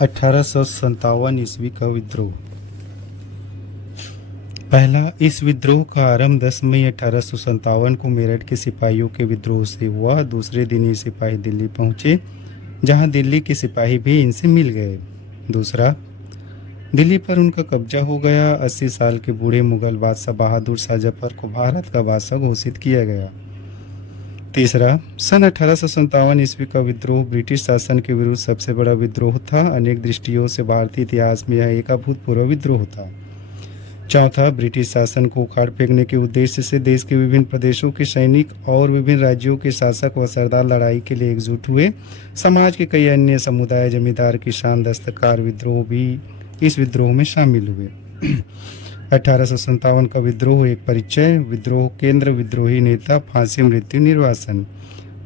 1857 ईस्वी का विद्रोह। पहला इस विद्रोह का आरंभ 10 मई 1857 को मेरठ के सिपाहियों के विद्रोह से हुआ। दूसरे दिन ये सिपाही दिल्ली पहुंचे, जहां दिल्ली के सिपाही भी इनसे मिल गए। दूसरा, दिल्ली पर उनका कब्जा हो गया। 80 साल के बूढ़े मुगल बादशाह बहादुर शाह जफर को भारत का बादशाह घोषित किया गया। तीसरा, सन 1857 ईस्वी का विद्रोह ब्रिटिश शासन के विरुद्ध सबसे बड़ा विद्रोह था। अनेक दृष्टियों से भारतीय इतिहास में यह एक अभूतपूर्व विद्रोह था। चौथा, ब्रिटिश शासन को उखाड़ फेंकने के उद्देश्य से देश के विभिन्न प्रदेशों के सैनिक और विभिन्न राज्यों के शासक व सरदार लड़ाई के लिए एकजुट हुए। समाज के कई अन्य समुदाय, जमींदार, किसान, दस्तकार, विद्रोह भी इस विद्रोह में शामिल हुए। 1857 का विद्रोह एक परिचय। विद्रोह केंद्र, विद्रोही नेता, फांसी, मृत्यु, निर्वासन।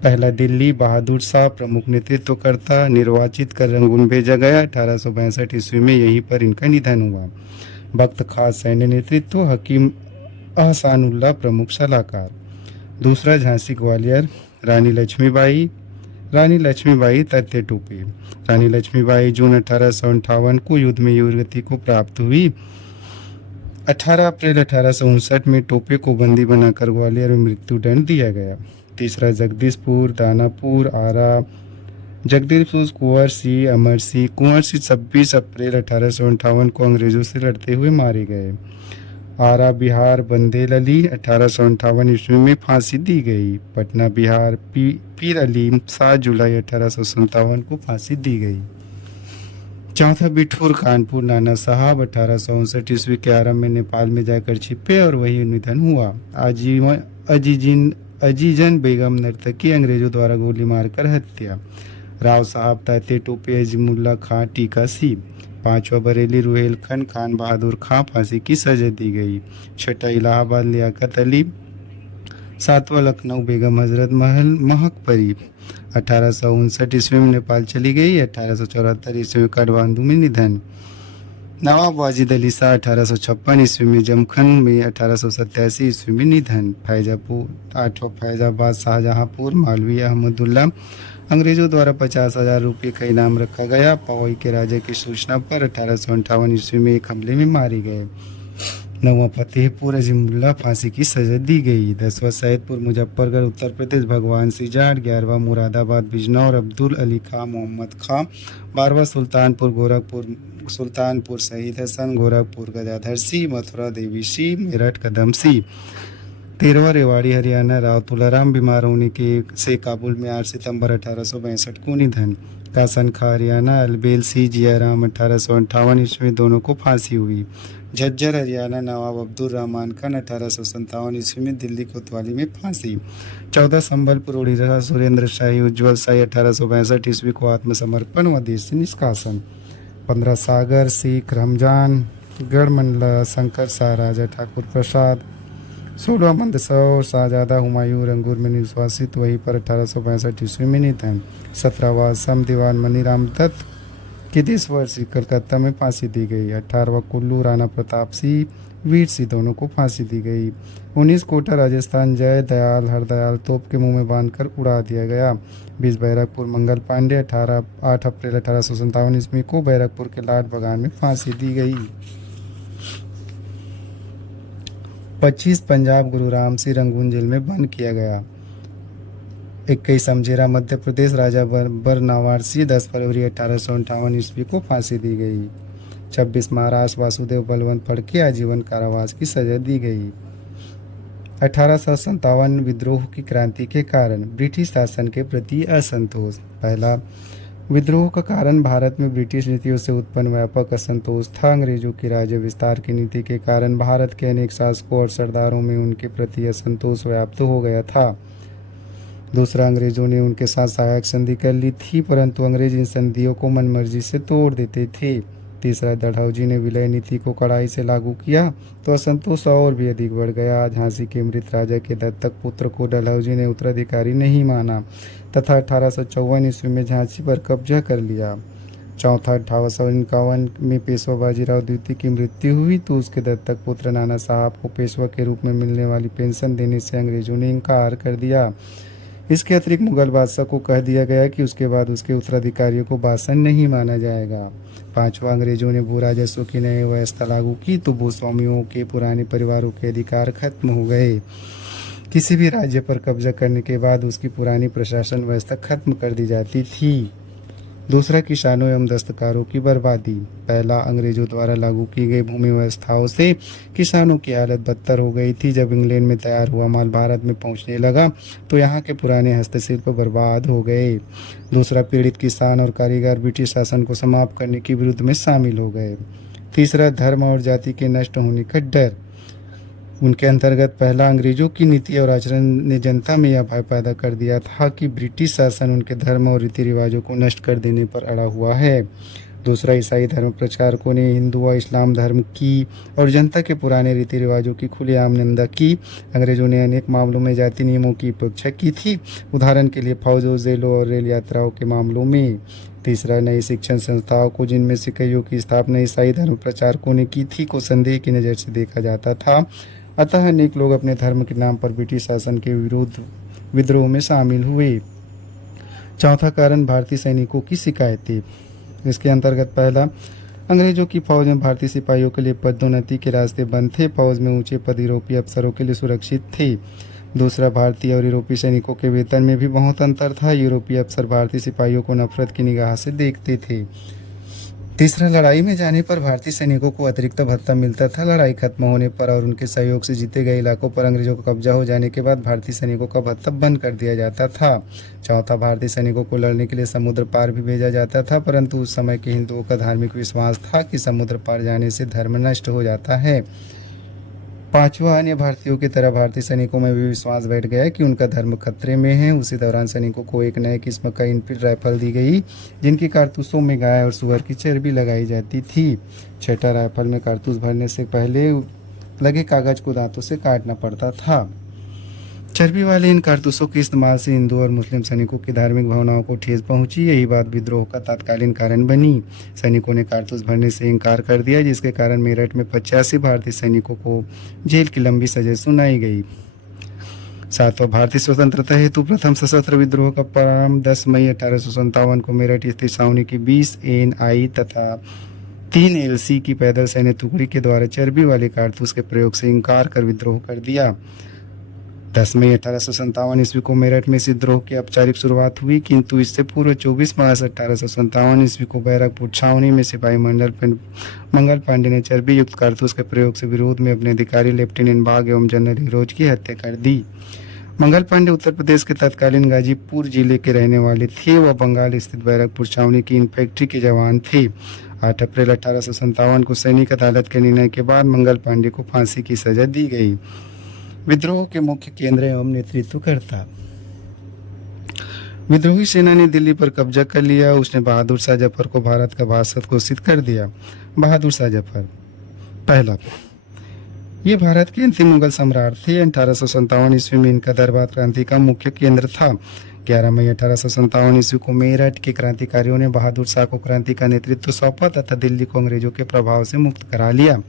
पहला, दिल्ली, बहादुर शाह प्रमुख नेतृत्वकर्ता, निर्वाचित कर रंगून भेजा गया। 1862 ईस्वी में यहीं पर इनका निधन हुआ। बख्त खास सैन्य नेतृत्व, हकीम अहसानुल्लाह प्रमुख सलाहकार। दूसरा, झांसी, ग्वालियर, रानी लक्ष्मीबाई तथ्य टोपे। रानी लक्ष्मीबाई जून 1858 को युद्ध में वीरगति को प्राप्त हुई। 18 अप्रैल 1859 में टोपे को बंदी बनाकर ग्वालियर में मृत्यु दंड दिया गया। तीसरा, जगदीशपुर, दानापुर, आरा, जगदीशपुर, कुंवर सिंह, अमर सिंह। कुंवर सिंह 26 अप्रैल 1858 को अंग्रेजों से लड़ते हुए मारे गए। आरा, बिहार, बंदेल अली 1858 ईस्वी में फांसी दी गई। पटना, बिहार, पीर अली 7 जुलाई 1857 को फांसी दी गई। चौथा, बिठूर, कानपुर, नाना साहब 1859 ईस्वी के आरंभ में नेपाल में जाकर छिपे और वही निधन हुआ। अजीजन बेगम नर्तकी अंग्रेजों द्वारा गोली मारकर हत्या। राव साहब, ताते टोपे, अजीमुल्ला खां, टीका सी। पांचवा, बरेली, रुहेलखंड, खान बहादुर खां, फांसी की सजा दी गई। छठा, इलाहाबाद, लियाकत अली। सातवां, लखनऊ, बेगम हजरत महल महकपरी 1859 ईस्वी में नेपाल चली गई। 1874 ईस्वी में काठमांडू में निधन। नवाब वाजिद अली शाह 1856 ईस्वी में जमखंड में। 1887 ईस्वी में निधन। फैजापुर, आठवां, फैजाबाद, शाहजहांपुर, मौलवी अहमदुल्ला अंग्रेजों द्वारा 50,000 रुपये का इनाम रखा गया। पवई के राजा की सूचना पर 1858 ईस्वी में एक हमले में मारे गए। 9वां, फतेहपुर, अजीमुल्ला फांसी की सजा दी गई। 10वां, सैदपुर, मुजफ्फरगढ़, उत्तर प्रदेश, भगवान सिंह जाट। 11वां, मुरादाबाद, बिजनौर, अब्दुल अली खां, मोहम्मद खां। 12वां, सुल्तानपुर शहीद हसन, गोरखपुर गदाधर सिंह, मथुरा देवी सिंह, मेरठ कदम सिंह। 13वां, रेवाड़ी, हरियाणा, राव तुलाराम बीमार होने से काबुल में 8 सितंबर 1862 को निधन। कासन खां, हरियाणा, अलबेल सिंह, जियाराम 1858 ईस्वी दोनों को फांसी हुई। झज्जर, हरियाणा, नवाब अब्दुल रहमान खान 1857 ईस्वी में दिल्ली कोतवाली में फांसी। 14, संबलपुर, उड़ीसा, सुरेंद्र शाही, उज्ज्वल शाही 1862 ईस्वी को आत्मसमर्पण व देश से निष्कासन। 15, सागर, सिख, रमजान, गढ़मंडला, शंकर शाह, राजा ठाकुर प्रसाद। 16, मंदसौर, शाहजादा हुमायूं रंगूर में निर्वासित, वहीं पर 1862 ईस्वी में निधन। 17, असम, दीवान मनीराम दत्त की देशवर्षी कलकत्ता में फांसी दी गई। 18, कुल्लू, राणा प्रताप सिंह, वीर सिंह दोनों को फांसी दी गई। 19, कोटा, राजस्थान, जय दयाल हरदयाल तोप के मुंह में बांधकर उड़ा दिया गया। 20, बैरकपुर, मंगल पांडे 8 अप्रैल 1857 ईस्वी को बैरकपुर के लाट बगान में फांसी दी गई। 25, पंजाब, गुरु राम सिंह रंगून जेल में बंद किया गया। 21, अमजेरा, मध्य प्रदेश, राजा बरनावार सिंह 10 फरवरी 1858 ईस्वी को फांसी दी गई। 26, महाराष्ट्र, वासुदेव बलवंत फड़के आजीवन कारावास की सजा दी गई। 1857 विद्रोह की क्रांति के कारण, ब्रिटिश शासन के प्रति असंतोष। पहला, विद्रोह का कारण भारत में ब्रिटिश नीतियों से उत्पन्न व्यापक असंतोष था। अंग्रेजों की राज्य विस्तार की नीति के कारण भारत के अनेक शासकों और सरदारों में उनके प्रति असंतोष व्याप्त हो गया था। दूसरा, अंग्रेजों ने उनके साथ सहायक संधि कर ली थी, परंतु अंग्रेज इन संधियों को मनमर्जी से तोड़ देते थे। तीसरा, डलहौजी ने विलय नीति को कड़ाई से लागू किया तो असंतोष और भी अधिक बढ़ गया। झांसी के मृत राजा के दत्तक पुत्र को डलहौजी ने उत्तराधिकारी नहीं माना तथा 1854 ईस्वी में झांसी पर कब्जा कर लिया। चौथा, 1851 में पेशवा बाजीराव द्वितीय की मृत्यु हुई तो उसके दत्तक पुत्र नाना साहब को पेशवा के रूप में मिलने वाली पेंशन देने से अंग्रेजों ने इनकार कर दिया। इसके अतिरिक्त मुगल बादशाह को कह दिया गया कि उसके बाद उसके उत्तराधिकारियों को बादशाह नहीं माना जाएगा। पांचवा, अंग्रेजों ने भू राजस्व की नई व्यवस्था लागू की तो भूस्वामियों के पुराने परिवारों के अधिकार खत्म हो गए। किसी भी राज्य पर कब्जा करने के बाद उसकी पुरानी प्रशासन व्यवस्था खत्म कर दी जाती थी। दूसरा, किसानों एवं दस्तकारों की बर्बादी। पहला, अंग्रेजों द्वारा लागू की गई भूमि व्यवस्थाओं से किसानों की हालत बदतर हो गई थी। जब इंग्लैंड में तैयार हुआ माल भारत में पहुंचने लगा तो यहाँ के पुराने हस्तशिल्प बर्बाद हो गए। दूसरा, पीड़ित किसान और कारीगर ब्रिटिश शासन को समाप्त करने के विरुद्ध में शामिल हो गए। तीसरा, धर्म और जाति के नष्ट होने का डर। उनके अंतर्गत पहला, अंग्रेजों की नीति और आचरण ने जनता में यह भय पैदा कर दिया था कि ब्रिटिश शासन उनके धर्म और रीति रिवाजों को नष्ट कर देने पर अड़ा हुआ है। दूसरा, ईसाई धर्म प्रचारकों ने हिंदू व इस्लाम धर्म की और जनता के पुराने रीति रिवाजों की खुलेआम निंदा की। अंग्रेजों ने अनेक मामलों में जाति नियमों की उपेक्षा की थी, उदाहरण के लिए फौजों, जेलों और रेल यात्राओं के मामलों में। तीसरा, नई शिक्षण संस्थाओं को, जिनमें से कईयों की स्थापना ईसाई धर्म प्रचारकों ने की थी, को संदेह की नज़र से देखा जाता था। अतः अनेक लोग अपने धर्म के नाम पर ब्रिटिश शासन के विरुद्ध विद्रोह में शामिल हुए। चौथा कारण, भारतीय सैनिकों की शिकायतें। इसके अंतर्गत पहला, अंग्रेजों की फौज में भारतीय सिपाहियों के लिए पदोन्नति के रास्ते बंद थे। फौज में ऊंचे पद यूरोपीय अफसरों के लिए सुरक्षित थे। दूसरा, भारतीय और यूरोपीय सैनिकों के वेतन में भी बहुत अंतर था। यूरोपीय अफसर भारतीय सिपाहियों को नफरत की निगाह से देखते थे। तीसरा, लड़ाई में जाने पर भारतीय सैनिकों को अतिरिक्त भत्ता मिलता था। लड़ाई खत्म होने पर और उनके सहयोग से जीते गए इलाकों पर अंग्रेजों का कब्जा हो जाने के बाद भारतीय सैनिकों का भत्ता बंद कर दिया जाता था। चौथा, भारतीय सैनिकों को लड़ने के लिए समुद्र पार भी भेजा जाता था, परंतु उस समय के हिंदुओं का धार्मिक विश्वास था कि समुद्र पार जाने से धर्म नष्ट हो जाता है। पांचवा, अन्य भारतीयों की तरह भारतीय सैनिकों में भी विश्वास बैठ गया कि उनका धर्म खतरे में है। उसी दौरान सैनिकों को एक नए किस्म का इनफील्ड राइफल दी गई, जिनकी कारतूसों में गाय और सुअर की चर्बी लगाई जाती थी। छठा, राइफल में कारतूस भरने से पहले लगे कागज को दांतों से काटना पड़ता था। चर्बी वाले इन कारतूसों के इस्तेमाल से हिंदू और मुस्लिम सैनिकों की धार्मिक भावनाओं को ठेस पहुंची। यही बात विद्रोह का तत्कालीन कारण बनी। सैनिकों ने कारतूस भरने से इनकार कर दिया, जिसके कारण मेरठ में 85 भारतीय सैनिकों को जेल की लंबी सजा सुनाई गई। सातवां, भारतीय स्वतंत्रता हेतु प्रथम सशस्त्र विद्रोह का प्रारंभ 10 मई 1857 को मेरठ स्थित छावनी की 20 NI तथा 3 LC की पैदल सैन्य टुकड़ी के द्वारा चर्बी वाले कारतूस के प्रयोग से इनकार कर विद्रोह कर दिया। 10 मई 1857 ईस्वी को मेरठ में इस विद्रोह की औपचारिक शुरुआत हुई, किंतु इससे पूर्व 24 मार्च 1857 ईस्वी को बैरकपुर छावनी में सिपाही मंगल पांडे ने चर्बी युक्त कारतूस के प्रयोग से विरोध में अपने अधिकारी लेफ्टिनेंट बाग एवं जनरल हिरोज की हत्या कर दी। मंगल पांडे उत्तर प्रदेश के तत्कालीन गाजीपुर जिले के रहने वाले थे। वह बंगाल स्थित बैरकपुर छावनी की इन फैक्ट्री के जवान थे। 8 अप्रैल 1857 को सैनिक अदालत के निर्णय के बाद मंगल पांडे को फांसी की सजा दी गई। विद्रोह के मुख्य केंद्र एवं नेतृत्वकर्ता। विद्रोही सेना ने दिल्ली पर कब्जा कर लिया। उसने बहादुर शाह जफर को भारत का बादशाह घोषित कर दिया। बहादुर शाह जफर पहला, ये भारत के अंतिम मुगल सम्राट थे। 1857 ईस्वी में इनका दरबार क्रांति का मुख्य केंद्र था। 11 मई 1857 ईस्वी को मेरठ के क्रांतिकारियों ने बहादुर शाह को क्रांति का नेतृत्व सौंपा तथा दिल्ली को अंग्रेजों के प्रभाव से मुक्त करा लिया।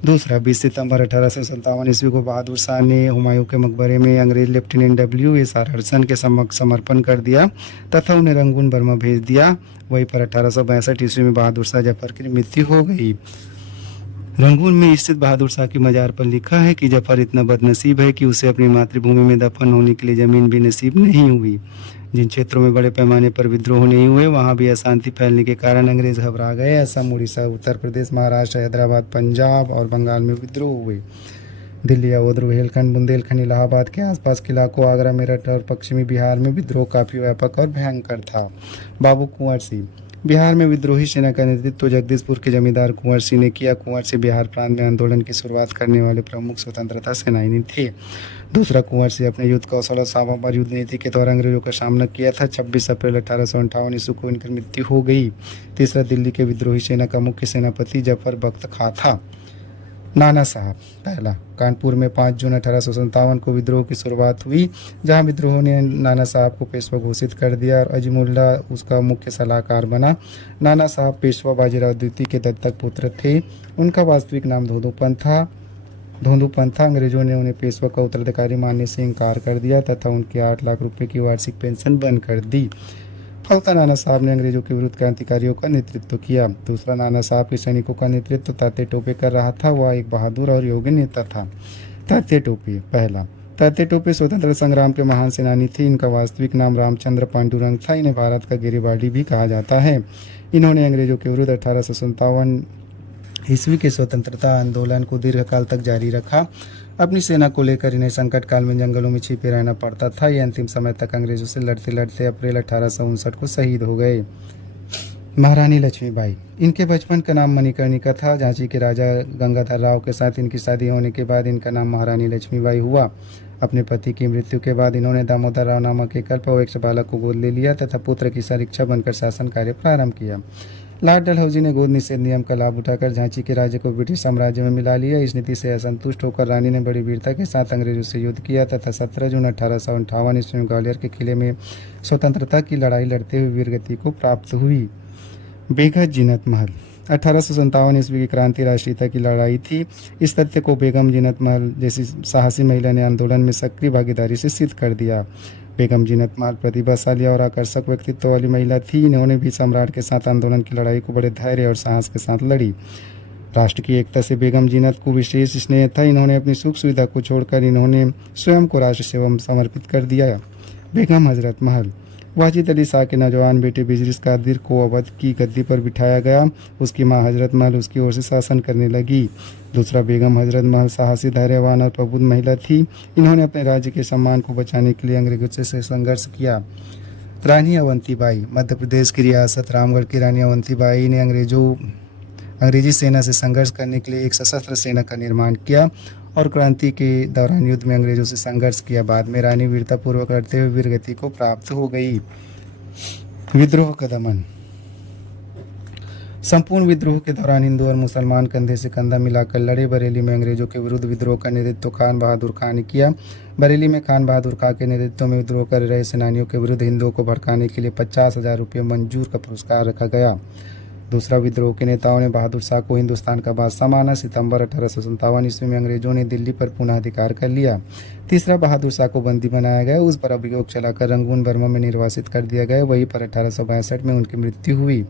दूसरा, 20 सितंबर 1857 ईस्वी को बहादुर शाह ने हुमायूं के मकबरे में अंग्रेज लेफ्टिनेंट WSR हडसन के समक्ष समर्पण कर दिया तथा उन्हें रंगून बर्मा भेज दिया। वहीं पर 1862 ईस्वी में बहादुर शाह जफर की मृत्यु हो गई। रंगून में स्थित बहादुर शाह की मजार पर लिखा है कि जफर इतना बदनसीब है कि उसे अपनी मातृभूमि में दफन होने के लिए जमीन भी नसीब नहीं हुई। जिन क्षेत्रों में बड़े पैमाने पर विद्रोह नहीं हुए, वहां भी अशांति फैलने के कारण अंग्रेज घबरा गए। असम, उड़ीसा, उत्तर प्रदेश, महाराष्ट्र, हैदराबाद, पंजाब और बंगाल में विद्रोह हुए। दिल्ली, अवध, रुहेलखंड, बुंदेलखंड, इलाहाबाद के आसपास के इलाकों, आगरा, मेरठ और पश्चिमी बिहार में विद्रोह काफी व्यापक और भयंकर था। बाबू कुंवर सिंह। बिहार में विद्रोही सेना का नेतृत्व जगदीशपुर के जमींदार कुंवर सिंह ने किया। कुंवर सिंह बिहार प्रांत में आंदोलन की शुरुआत करने वाले प्रमुख स्वतंत्रता सेनानी थे। दूसरा, कुंवर सिंह अपने युद्ध कौशल और सामंत युद्ध नीति के द्वारा अंग्रेजों का सामना किया था। 26 अप्रैल 1858 ईस्वी को इनकी मृत्यु हो गई। तीसरा, दिल्ली के विद्रोही सेना का मुख्य सेनापति जफर बख्त खां था। नाना साहब पहला, कानपुर में 5 जून 1857 को विद्रोह की शुरुआत हुई, जहां विद्रोह ने नाना साहब को पेशवा घोषित कर दिया और अजमुल्ला उसका मुख्य सलाहकार बना। नाना साहब पेशवा बाजीराव द्वितीय के दत्तक पुत्र थे। उनका वास्तविक नाम धोधोपंत था। धोंधूपंथ था। अंग्रेजों ने उन्हें पेशवा का उत्तराधिकारी मानने से इनकार कर दिया तथा उनकी 8 लाख रुपए की वार्षिक पेंशन बंद कर दी। फलता नाना साहब ने अंग्रेजों के विरुद्ध क्रांतिकारियों का नेतृत्व किया। दूसरा नाना साहब के सैनिकों का नेतृत्व तात्या टोपे कर रहा था। वह एक बहादुर और योग्य नेता था। तात्या टोपे पहला। तात्या टोपे स्वतंत्रता संग्राम के महान सेनानी थे। इनका वास्तविक नाम रामचंद्र पांडुरंग था। इन्हें भारत का गिरिबाडी भी कहा जाता है। इन्होंने अंग्रेजों के विरुद्ध 1857 ईस्वी के स्वतंत्रता आंदोलन को दीर्घकाल तक जारी रखा। अपनी सेना को लेकर इन्हें संकट काल में जंगलों में छिपे रहना पड़ता था। ये अंतिम समय तक अंग्रेजों से लड़ते लड़ते अप्रैल 1859 को शहीद हो गए। महारानी लक्ष्मीबाई। इनके बचपन का नाम मणिकर्णिका था। झांसी के राजा गंगाधर राव के साथ इनकी शादी होने के बाद इनका नाम महारानी लक्ष्मीबाई हुआ। अपने पति की मृत्यु के बाद इन्होंने दामोदर राव नामक एक अल्पवयस्क बालक को गोद ले लिया तथा पुत्र की सरीक्षा बनकर शासन कार्य प्रारंभ किया। लॉर्ड डलहौजी ने गोद निषेध नियम का लाभ उठाकर झांसी के राज्य को ब्रिटिश साम्राज्य में मिला लिया। इस नीति से असंतुष्ट होकर रानी ने बड़ी वीरता के साथ अंग्रेजों से युद्ध किया तथा 17 जून 1858 ईस्वी में ग्वालियर के किले में स्वतंत्रता की लड़ाई लड़ते हुए वीरगति को प्राप्त हुई। बेगम जीनत महल। 1857 ईस्वी की क्रांति राष्ट्रीयता की लड़ाई थी। इस तथ्य को बेगम जीनत महल जैसी साहसी महिला ने आंदोलन में सक्रिय भागीदारी से सिद्ध कर दिया। बेगम जीनत महल प्रतिभाशाली और आकर्षक व्यक्तित्व वाली महिला थी। इन्होंने भी सम्राट के साथ आंदोलन की लड़ाई को बड़े धैर्य और साहस के साथ लड़ी। राष्ट्र की एकता से बेगम जीनत को विशेष स्नेह था। इन्होंने अपनी सुख सुविधा को छोड़कर इन्होंने स्वयं को राष्ट्र सेवा में समर्पित कर दिया। बेगम हजरत महल। वाजिद अली शाह के नौजवान बेटे बिजरिस कादिर को अवध की गद्दी पर बिठाया गया। उसकी मां हजरत महल उसकी ओर से शासन करने लगी। दूसरा बेगम हजरत महल साहसी, धैर्यवान और प्रबुद्ध महिला थी। इन्होंने अपने राज्य के सम्मान को बचाने के लिए अंग्रेजों से संघर्ष किया। रानी अवंतीबाई। मध्य प्रदेश की रियासत रामगढ़ की रानी अवंतीबाई ने अंग्रेजी सेना से संघर्ष करने के लिए एक सशस्त्र सेना का निर्माण किया और क्रांति के दौरान युद्ध में अंग्रेजों से संघर्ष किया। बाद में रानी वीरतापूर्वक लड़ते हुए वीरगति को प्राप्त हो गई। विद्रोह का दमन। संपूर्ण विद्रोह के दौरान हिंदू और मुसलमान कंधे से कंधा मिलाकर लड़े। बरेली में अंग्रेजों के विरुद्ध विद्रोह का नेतृत्व खान बहादुर खान ने किया। बरेली में खान बहादुर खान के नेतृत्व में विद्रोह कर रहे सेनानियों के विरुद्ध हिंदुओं को भड़काने के लिए 50,000 रुपये मंजूर का पुरस्कार रखा गया। दूसरा विद्रोह के नेताओं ने बहादुर शाह को हिंदुस्तान का बादशाह माना। सितंबर 1857 ईस्वी में अंग्रेजों ने दिल्ली पर पुनः अधिकार कर लिया। तीसरा बहादुर शाह को बंदी बनाया गया। उस पर अभियोग चलाकर रंगून बर्मा में निर्वासित कर दिया गया। वहीं पर 1862 में उनकी मृत्यु हुई।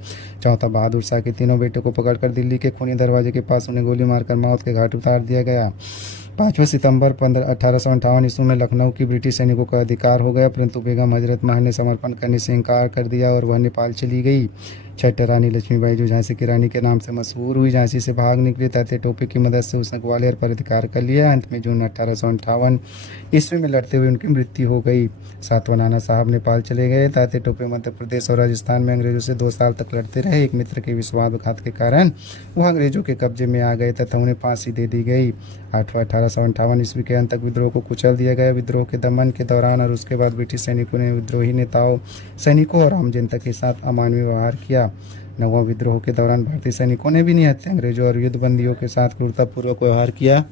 चौथा बहादुर शाह के तीनों बेटों को पकड़कर दिल्ली के खूनी दरवाजे के पास उन्हें गोली मारकर मौत के घाट उतार दिया गया। 5 सितंबर 1858 ईस्वी में लखनऊ की ब्रिटिश सैनिकों का अधिकार हो गया, परंतु बेगम हजरत महल ने समर्पण करने से इनकार कर दिया और वह नेपाल चली गई। छठ रानी लक्ष्मीबाई, जो झांसी की रानी के नाम से मशहूर हुई, झांसी से भाग निकली। तात्या टोपे की मदद से उसने ग्वालियर पर अधिकार कर लिया। अंत में जून 1858 ईस्वी में लड़ते हुए उनकी मृत्यु हो गई। सातवां नाना साहब नेपाल चले गए। तात्या टोपे मध्य प्रदेश और राजस्थान में अंग्रेजों से 2 साल तक लड़ते रहे। एक मित्र के विश्वासघात के कारण वह अंग्रेजों के कब्जे में आ गए तथा उन्हें फांसी दे दी गई। 1858 ईस्वी के अंत तक विद्रोह को कुचल दिया गया। विद्रोह के दमन के दौरान और उसके बाद ब्रिटिश सैनिकों ने विद्रोही नेताओं, सैनिकों और आम जनता के साथ अमानवीय व्यवहार किया। 9वां विद्रोह के दौरान भारतीय सैनिकों ने भी निहत्थे अंग्रेजों और युद्धबंदियों के साथ क्रूरतापूर्वक व्यवहार किया।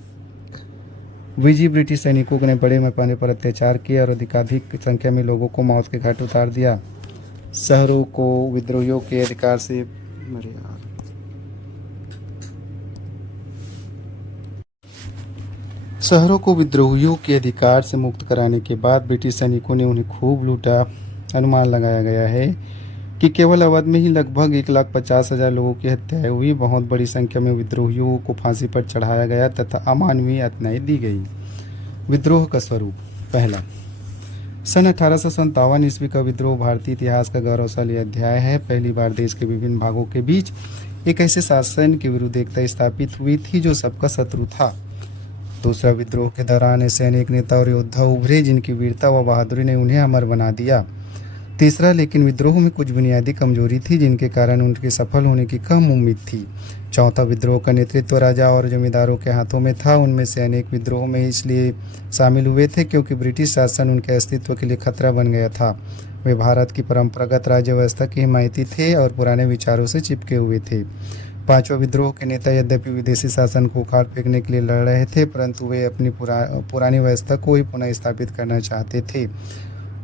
विजयी ब्रिटिश सैनिकों ने बड़े पैमाने पर अत्याचार किए और अधिकाधिक संख्या में लोगों को मौत के घाट उतार दिया। शहरों को विद्रोहियों के अधिकार से शहरों को विद्रोहियों के अधिकार से मुक्त कराने के बाद ब्रिटिश सैनिकों ने उन्हें खूब लूटा। अनुमान लगाया गया है कि केवल अवध में ही लगभग 1,50,000 लोगों की हत्या हुई। बहुत बड़ी संख्या में विद्रोहियों को फांसी पर चढ़ाया गया तथा अमानवीय यातनाएं दी गई। विद्रोह का स्वरूप। पहला, सन 1857 ईस्वी का विद्रोह भारतीय इतिहास का गौरवशाली अध्याय है। पहली बार देश के विभिन्न भागों के बीच एक ऐसे शासन के विरुद्ध एकता स्थापित हुई थी जो सबका शत्रु था। दूसरा विद्रोह के दौरान ऐसे अनेक नेता और योद्धा उभरे जिनकी वीरता व बहादुरी ने उन्हें अमर बना दिया। तीसरा, लेकिन विद्रोह में कुछ बुनियादी कमजोरी थी जिनके कारण उनके सफल होने की कम उम्मीद थी। चौथा, विद्रोह का नेतृत्व राजा और जमींदारों के हाथों में था। उनमें से अनेक विद्रोह में इसलिए शामिल हुए थे क्योंकि ब्रिटिश शासन उनके अस्तित्व के लिए खतरा बन गया था। वे भारत की परंपरागत राज्य व्यवस्था के हिमायती थे और पुराने विचारों से चिपके हुए थे। पांचवा, विद्रोह के नेता यद्यपि विदेशी शासन को उखाड़ फेंकने के लिए लड़ रहे थे, परंतु वे अपनी पुरानी व्यवस्था को ही पुनः स्थापित करना चाहते थे।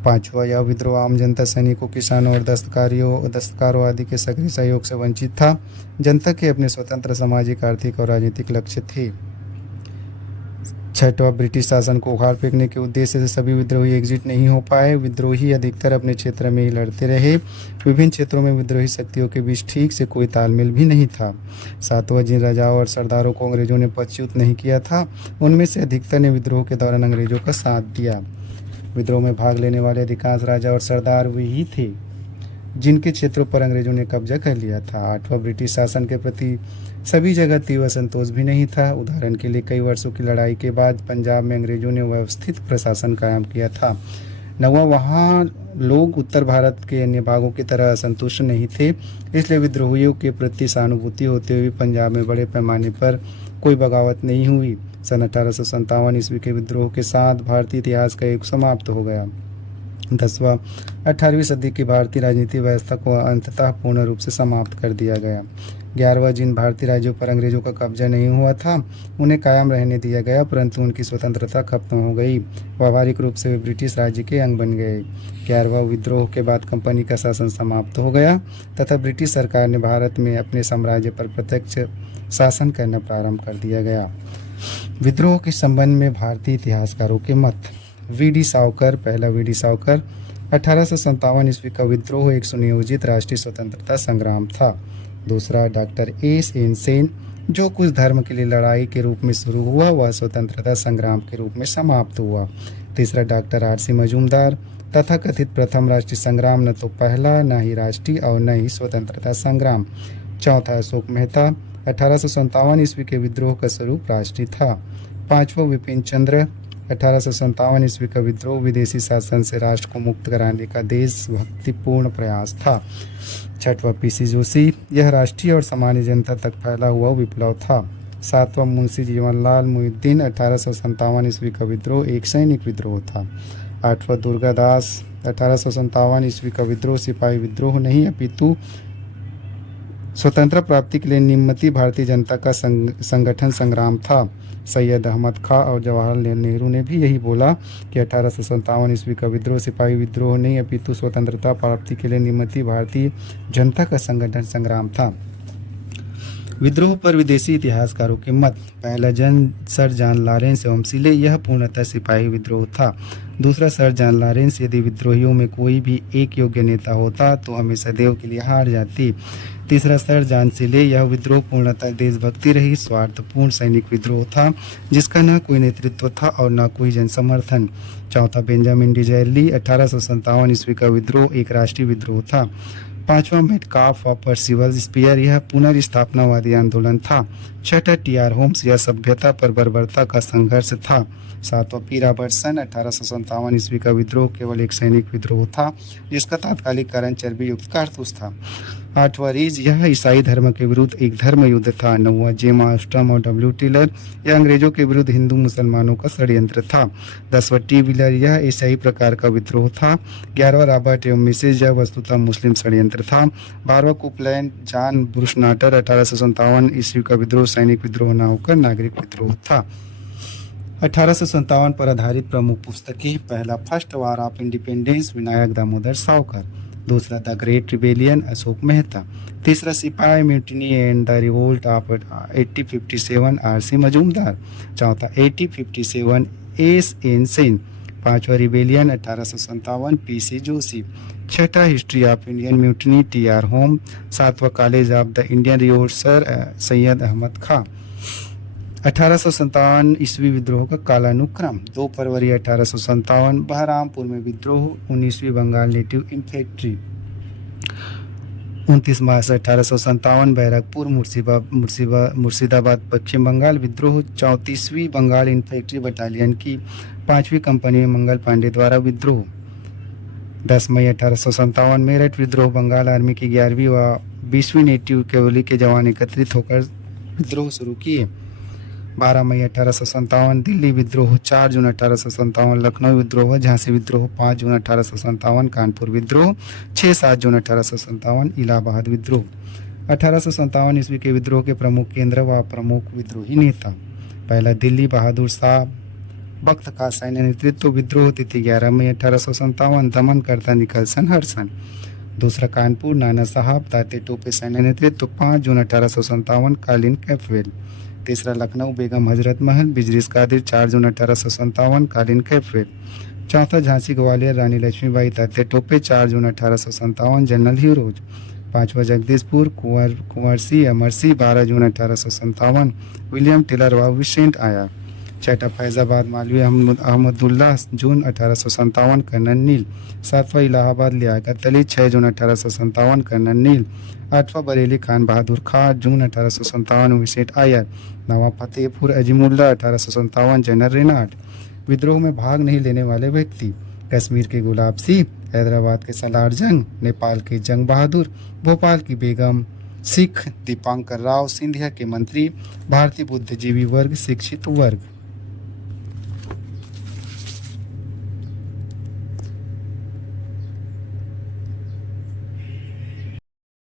पांचवा, यह विद्रोह आम जनता, सैनिकों, किसानों और दस्तकारों आदि के सक्रिय सहयोग से वंचित था। जनता के अपने स्वतंत्र सामाजिक, आर्थिक और राजनीतिक लक्ष्य थे। छठवां, ब्रिटिश शासन को उखाड़ फेंकने के उद्देश्य से सभी विद्रोही एकजुट नहीं हो पाए। विद्रोही अधिकतर अपने क्षेत्र में ही लड़ते रहे। विभिन्न क्षेत्रों में विद्रोही शक्तियों के बीच ठीक से कोई तालमेल भी नहीं था। सातवां, जिन राजाओं और सरदारों को अंग्रेजों ने पदच्युत नहीं किया था, उनमें से अधिकतर ने विद्रोह के दौरान अंग्रेजों का साथ दिया। विद्रोह में भाग लेने वाले अधिकांश राजा और सरदार वही थे जिनके क्षेत्रों पर अंग्रेजों ने कब्जा कर लिया था। आठवां, ब्रिटिश शासन के प्रति सभी जगह तीव्र असंतोष भी नहीं था। उदाहरण के लिए कई वर्षों की लड़ाई के बाद पंजाब में अंग्रेजों ने व्यवस्थित प्रशासन कायम किया था। नौवां, वहाँ लोग उत्तर भारत के अन्य भागों की तरह असंतुष्ट नहीं थे, इसलिए विद्रोहियों के प्रति सहानुभूति होते हुए पंजाब में बड़े पैमाने पर कोई बगावत नहीं हुई। सन 1857 ईस्वी के विद्रोह के साथ भारतीय इतिहास का युग समाप्त हो गया। 10वां, 18वीं सदी की भारतीय राजनीतिक व्यवस्था को अंततः पूर्ण रूप से समाप्त कर दिया गया। 11वां, जिन भारतीय राज्यों पर अंग्रेजों का कब्जा नहीं हुआ था उन्हें कायम रहने दिया गया, परंतु उनकी स्वतंत्रता खत्म हो गई। व्यावहारिक रूप से वे ब्रिटिश राज्य के अंग बन गए। 11वां, विद्रोह के बाद कंपनी का शासन समाप्त हो गया तथा ब्रिटिश सरकार ने भारत में अपने साम्राज्य पर प्रत्यक्ष शासन करना प्रारंभ कर दिया गया। विद्रोह के संबंध में भारतीय इतिहासकारों के मत। वी.डी. सावरकर। पहला, वी.डी. सावरकर 1857 ईस्वी का विद्रोह एक सुनियोजित राष्ट्रीय स्वतंत्रता संग्राम था। दूसरा, डॉक्टर एस.एन. सेन, जो कुछ धर्म के लिए लड़ाई के रूप में शुरू हुआ वह स्वतंत्रता संग्राम के रूप में समाप्त हुआ। तीसरा, डॉक्टर आर.सी. मजूमदार, तथा कथित प्रथम राष्ट्रीय संग्राम न तो पहला, न ही राष्ट्रीय और न ही स्वतंत्रता संग्राम। चौथा, अशोक मेहता, 1857 ईस्वी के विद्रोह का स्वरूप राष्ट्रीय था। पांचवा, विपिन चंद्र, 1857 ईस्वी का विद्रोह विदेशी शासन से राष्ट्र को मुक्त कराने का देशभक्तिपूर्ण प्रयास था। छठवां, पी.सी. जोशी, यह राष्ट्रीय और सामान्य जनता तक फैला हुआ विप्लव था। सातवां, मुंशी जीवनलाल मोहिउद्दीन, 1857 ईस्वी का विद्रोह एक सैनिक विद्रोह था। आठवां, दुर्गादास, 1857 ईस्वी का विद्रोह सिपाही विद्रोह नहीं अपितु स्वतंत्रता प्राप्ति के लिए निम्नती भारतीय जनता का संगठन संग्राम था। सैयद अहमद खां और जवाहरलाल नेहरू ने भी यही बोला कि 1857 ईस्वी का विद्रोह सिपाही विद्रोह नहीं अपितु स्वतंत्रता प्राप्ति के लिए निम्नती भारतीय जनता का संगठन संग्राम था। विद्रोह पर विदेशी इतिहासकारों के मत। पहला, सर जॉन लॉरेंस एवं सिले, यह पूर्णतः सिपाही विद्रोह था। दूसरा, सर जॉन लॉरेंस, यदि विद्रोहियों में कोई भी एक योग्य नेता होता तो हमेशा सदैव के लिए हार जाती। तीसरा, सर जॉन सिले, यह विद्रोह पूर्णतः देशभक्ति रही स्वार्थपूर्ण सैनिक विद्रोह था जिसका न कोई नेतृत्व था और न कोई जनसमर्थन। चौथा, बेंजामिन डिज़ायर्ली, 1857 ईस्वी का विद्रोह एक राष्ट्रीय विद्रोह था। पांचवा, मेटकाफ ऑफ परसिवल स्पीयर, यह पुनर्स्थापनावादी आंदोलन था। छठा, टी.आर. होम्स, यह सभ्यता पर बर्बरता का संघर्ष था। सातवां, पी. रॉबर्टसन, 1857 ईस्वी का विद्रोह केवल एक सैनिक विद्रोह था जिसका तात्कालिक कारण चर्बी युक्त कारतूस था। आठवां, रीज, यह ईसाई धर्म के विरुद्ध एक धर्म युद्ध था। नौवां, जेम आर्मस्ट्रांग और डब्ल्यू. टिलर, यह अंग्रेजों के विरुद्ध हिंदू मुसलमानों का षड्यंत्र था। 10वां, टी. व्हीलर, यह ईसाई प्रकार का विद्रोह था। 11वां, रॉबर्ट एवं मिसेज, यह वस्तुतः मुस्लिम षड्यंत्र था। 12वां, कुपलैंड जॉन ब्रूसनाटर, 1857 ईस्वी का विद्रोह सैनिक विद्रोह न होकर नागरिक विद्रोह था। 1857 पर आधारित प्रमुख पुस्तकें। पहला, first war of independence, Vinayak Damodar Savarkar. दूसरा, the great rebellion, Ashok Mehta. तीसरा, sipahi mutiny and the revolt of 1857, R C. Majumdar. चौथा, 1857, एस.एन. सेन। पांचवा, रिबेलियन 1857, पी.सी. जोशी। छठा, history of Indian mutiny, T R. होम। सातवां, college of the Indian revolt, Sir Syed Ahmad Khan. 1857 ईस्वी विद्रोह का कालानुक्रम। 2 फरवरी 1857 बहरामपुर में विद्रोह। 19वीं बंगाल नेटिव इन्फेंट्री। 29 मार्च 1857 बैरकपुर मुर्शिदाबाद पश्चिम बंगाल विद्रोह। 34वीं बंगाल इन्फेंट्री बटालियन की 5वीं कंपनी में मंगल पांडे द्वारा विद्रोह। 10 मई 1857 मेरठ विद्रोह। बंगाल आर्मी की 11वीं व 20वीं नेटिव कैवली के जवान एकत्रित होकर विद्रोह शुरू किए। 12 मई 1857 दिल्ली विद्रोह। 4 जून 1857 लखनऊ विद्रोह। झांसी विद्रोह। 5 जून 1857 कानपुर विद्रोह। 6-7 जून 1857 इलाहाबाद विद्रोह। 1857 ईस्वी के विद्रोह के प्रमुख केंद्र व प्रमुख विद्रोही नेता। पहला, दिल्ली बहादुर शाह बख्त का सैन्य नेतृत्व विद्रोह, तिथि 11 मई 1857, दमनकर्ता निकलसन हर्सन। दूसरा, कानपुर नाना साहब ताते टोपे सैन्य नेतृत्व 5 जून 1857, कालिन कैफवेल। तीसरा लखनऊ बेगम हजरत महल बिजरिस कादिर 4 जून 1857 कालीन कैफे। चौथा झांसी ग्वालियर रानी लक्ष्मीबाई तात्या टोपे 4 जून 1857 जनरल हीरोज। पांचवा जगदीशपुर कुंवर सी अमर सी 12 जून 1857 विलियम टेलर व विसेंट आया। छठा फैजाबाद मालवी अहमदुल्ला जून 1857 कर्नल नील। सातवां इलाहाबाद लियाकत अली 6 जून 1857 कर्नल नील। आठवां बरेली खान बहादुर खान जून 1857 विसेंट आयर। नवा फतेहपुर अजीमुल्ला 1857 जनरल रेनाल्ड। विद्रोह में भाग नहीं लेने वाले व्यक्ति कश्मीर के गुलाब सिंह, हैदराबाद के सलार जंग, नेपाल के जंग बहादुर, भोपाल की बेगम सिख, दीपांकर राव, सिंधिया के मंत्री, भारतीय बुद्धिजीवी वर्ग, शिक्षित वर्ग।